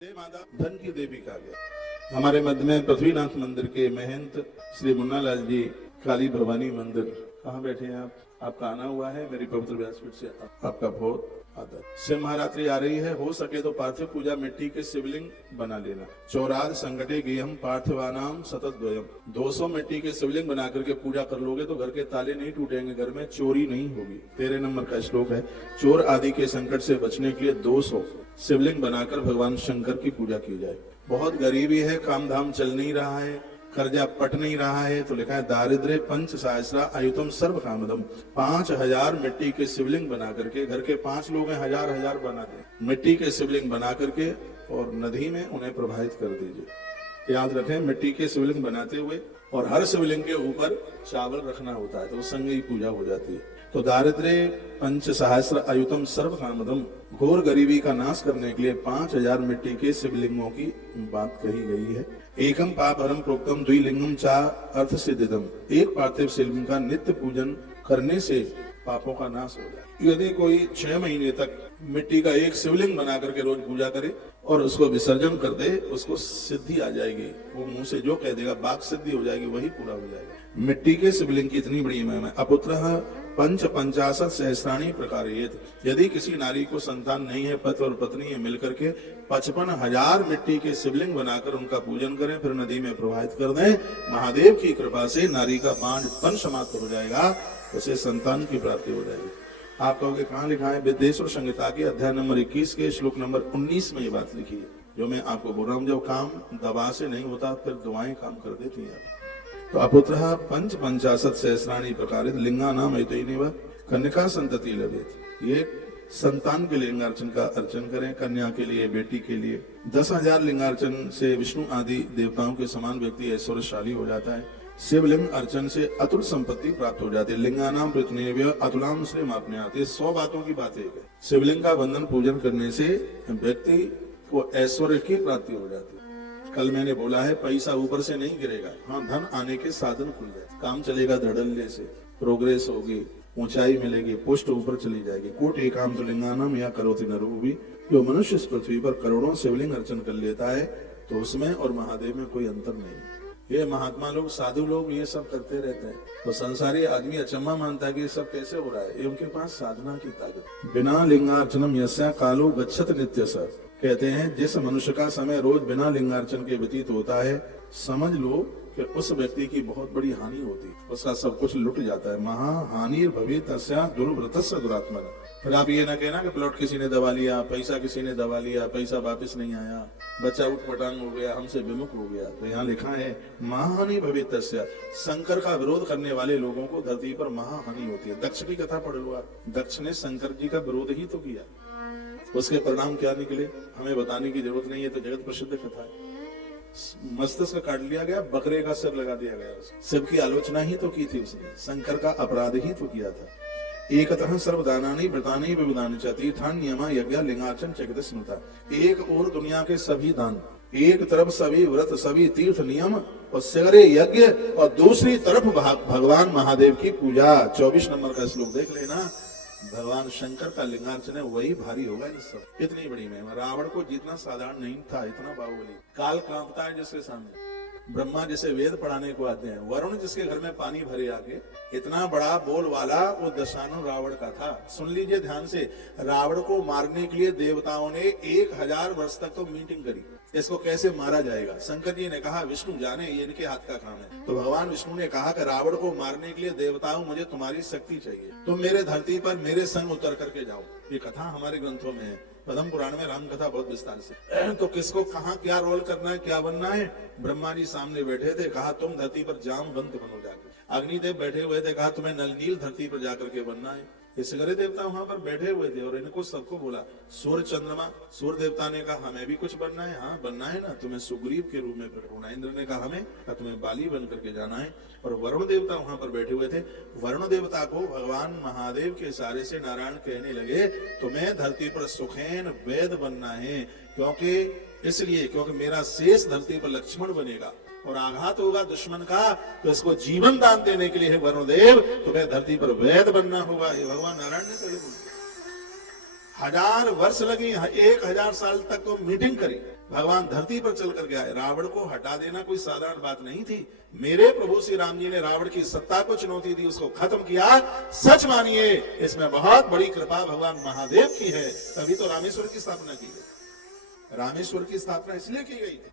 माता धन की देवी कहा गया। हमारे मध्य में पृथ्वीनाथ मंदिर के महंत श्री मुन्नालाल जी काली भवानी मंदिर कहाँ बैठे हैं आप? आपका आना हुआ है मेरी पवित्र व्यासपीठ से, आपका बहुत आदर। शिव महारात्रि आ रही है, हो सके तो पार्थिव पूजा मिट्टी के शिवलिंग बना लेना। चौराद संकटे गेहम पार्थिवानाम सतत द्वयम। 200 मिट्टी के शिवलिंग बना करके पूजा कर लोगे तो घर के ताले नहीं टूटेंगे, घर में चोरी नहीं होगी। 13 नंबर का श्लोक है। चोर आदि के संकट से बचने के लिए 200 शिवलिंग बनाकर भगवान शंकर की पूजा की जाए। बहुत गरीबी है, काम धाम चल नहीं रहा है, कर्जा पट नहीं रहा है, तो लिखा है दारिद्र्य पंच सहस्रा आयुतम सर्व कामदम। 5000 मिट्टी के शिवलिंग बना करके, घर के 5 लोग हैं, 1000 बना दे, मिट्टी के शिवलिंग बना करके और नदी में उन्हें प्रवाहित कर दीजिए। याद रखें, मिट्टी के शिवलिंग बनाते हुए और हर शिवलिंग के ऊपर चावल रखना होता है, तो उस संग ही पूजा हो जाती है। तो दारिद्र्य पंच सहस्र आयुतम सर्व कामदम, घोर गरीबी का नाश करने के लिए 5000 मिट्टी के शिवलिंगों की बात कही गई है। एकम पापहरम प्रोक्तम द्विलिंगम चा अर्थ सिद्धिदम। एक पार्थिव शिवलिंग का नित्य पूजन करने से पापों का नाश हो जाए। यदि कोई 6 महीने तक मिट्टी का एक शिवलिंग बना करके रोज पूजा करे और उसको विसर्जन कर दे, उसको सिद्धि आ जाएगी। वो मुंह से जो कह देगा बात सिद्धि हो जाएगी, वही पूरा हो जाएगा। मिट्टी के शिवलिंग की इतनी बड़ी महिमा है। अपुत्रः पंच पंचाशत सहस्राणी प्रकार। यदि किसी नारी को संतान नहीं है, पति और पत्नी है, मिलकर के 55,000 मिट्टी के शिवलिंग बनाकर उनका पूजन करें, फिर नदी में प्रवाहित कर दें, महादेव की कृपा से नारी का बांझपन समाप्त हो जाएगा, उसे संतान की प्राप्ति हो जाएगी। आप कहोगे कहाँ लिखा है? विद्येश्वर संहिता के अध्याय नंबर 21 के श्लोक नंबर 19 में ये बात लिखी है, जो मैं आपको बोल रहा हूँ। जब काम दवा से नहीं होता, फिर दुआएं काम कर देती है। तो अपुत्रः पंच पंचाशत सहस्राणी प्रकारित लिंगा नाम ऐतैनेव कन्या संतति लभेत। ये संतान के लिंगार्चन का अर्चन करें, कन्या के लिए, बेटी के लिए। 10,000 लिंगार्चन से विष्णु आदि देवताओं के समान व्यक्ति ऐश्वर्यशाली हो जाता है। शिवलिंग अर्चन से अतुल संपत्ति प्राप्त हो जाती है। लिंगानाम पृथ्वी अतुलाम श्री मापने 100 बातों की बात है। शिवलिंग का वंदन पूजन करने से व्यक्ति को ऐश्वर्य की प्राप्ति हो जाती है। कल मैंने बोला है, पैसा ऊपर से नहीं गिरेगा, हाँ धन आने के साधन खुल जाए, काम चलेगा धड़ल्ले से, प्रोग्रेस होगी, ऊंचाई मिलेगी, पोस्ट ऊपर चली जाएगी। कोटि एकाम तो लिंगानम या करोति नरो भी। जो मनुष्य इस पृथ्वी पर करोड़ों शिवलिंग अर्चन कर लेता है, तो उसमें और महादेव में कोई अंतर नहीं। ये महात्मा लोग, साधु लोग ये सब करते रहते हैं, तो संसारी आदमी अचंभा मानता है कि ये सब कैसे हो रहा है। ये उनके पास साधना की ताकत। बिना लिंगार्चनम यस्या कालो गच्छत नित्य स। कहते हैं, जिस मनुष्य का समय रोज बिना लिंगार्चन के व्यतीत होता है, समझ लो कि उस व्यक्ति की बहुत बड़ी हानि होती है, उसका सब कुछ लुट जाता है। महा हानि भवेत् तस्या दुर्व्रतस्य दुरात्मन। फिर आप ये ना कहना कि प्लॉट किसी ने दबा लिया, पैसा किसी ने दबा लिया, पैसा वापस नहीं आया, बच्चा उठपटांग हो गया, हमसे विमुख हो गया। तो यहाँ लिखा है महाहानि भवेत् तस्या। शंकर का विरोध करने वाले लोगों को धरती पर महाहानि होती है। दक्ष की कथा पढ़ लो आप। दक्ष ने शंकर जी का विरोध ही तो किया, उसके परिणाम क्या निकले हमें बताने की जरूरत नहीं है, तो जगत प्रसिद्ध कथा है। मस्तिष्क काट लिया गया, बकरे का सिर लगा दिया गया। शिव की आलोचना ही तो की थी उसने, शंकर का अपराध ही तो किया था। एकतः सर्वदानानि व्रतानि विविधानि च तीर्थान नियमा यज्ञ लिंगार्चन चकित स्मृता। एक और दुनिया के सभी दान, एक तरफ सभी व्रत, सभी तीर्थ नियम और सगरे यज्ञ, और दूसरी तरफ भगवान महादेव की पूजा। 24 नंबर का श्लोक देख लेना। भगवान शंकर का लिंगार्चन है, वही भारी होगा इन सब। इतनी बड़ी महिमा। रावण को जितना साधारण नहीं था, इतना बाहुबली। काल कांपता है जिसके सामने। ब्रह्मा जिसे वेद पढ़ाने को आते हैं, वरुण जिसके घर में पानी भरे आके, इतना बड़ा बोल वाला वो दशानन रावण का था। सुन लीजिए ध्यान से, रावण को मारने के लिए देवताओं ने 1000 वर्ष तक तो मीटिंग करी, इसको कैसे मारा जाएगा। शंकर जी ने कहा विष्णु जाने, ये इनके हाथ का काम है। तो भगवान विष्णु ने कहा कि रावण को मारने के लिए देवताओं, मुझे तुम्हारी शक्ति चाहिए, तुम मेरे धरती पर मेरे संग उतर करके जाओ। ये कथा हमारे ग्रंथों में है, पद्म पुराण में राम कथा बहुत विस्तार से। तो किसको कहाँ क्या रोल करना है, क्या बनना है। ब्रह्मा जी सामने बैठे थे, कहा तुम धरती पर जामवंत बनो जाकर। अग्निदेव बैठे हुए थे, कहा तुम्हें नल नील धरती पर जाकर के बनना है। ये सगरे देवता वहां पर बैठे हुए थे और इनको सबको बोला। सूर्य चंद्रमा, सूर्य देवता ने कहा हमें भी कुछ बनना है। हाँ बनना है ना, तुम्हें सुग्रीव के रूप में प्रकट होना है। इंद्र ने कहा हमें, तुम्हें बाली बन करके जाना है। और वरुण देवता वहां पर बैठे हुए थे। वरुण देवता को भगवान महादेव के इशारे से नारायण कहने लगे, तुम्हें धरती पर सुखेन वेद बनना है। क्योंकि मेरा शेष धरती पर लक्ष्मण बनेगा और आघात होगा दुश्मन का, तो इसको जीवन दान देने के लिए वरुण देव तुम्हें धरती पर वेद बनना होगा। ये भगवान नारायण ने कही। 1000 वर्ष लगी, 1000 साल तक तो मीटिंग करी, भगवान धरती पर चल कर गया। रावण को हटा देना कोई साधारण बात नहीं थी। मेरे प्रभु श्री राम जी ने रावण की सत्ता को चुनौती दी, उसको खत्म किया। सच मानिए इसमें बहुत बड़ी कृपा भगवान महादेव की है, तभी तो रामेश्वर की स्थापना की गई। रामेश्वर की स्थापना इसलिए की गई थी।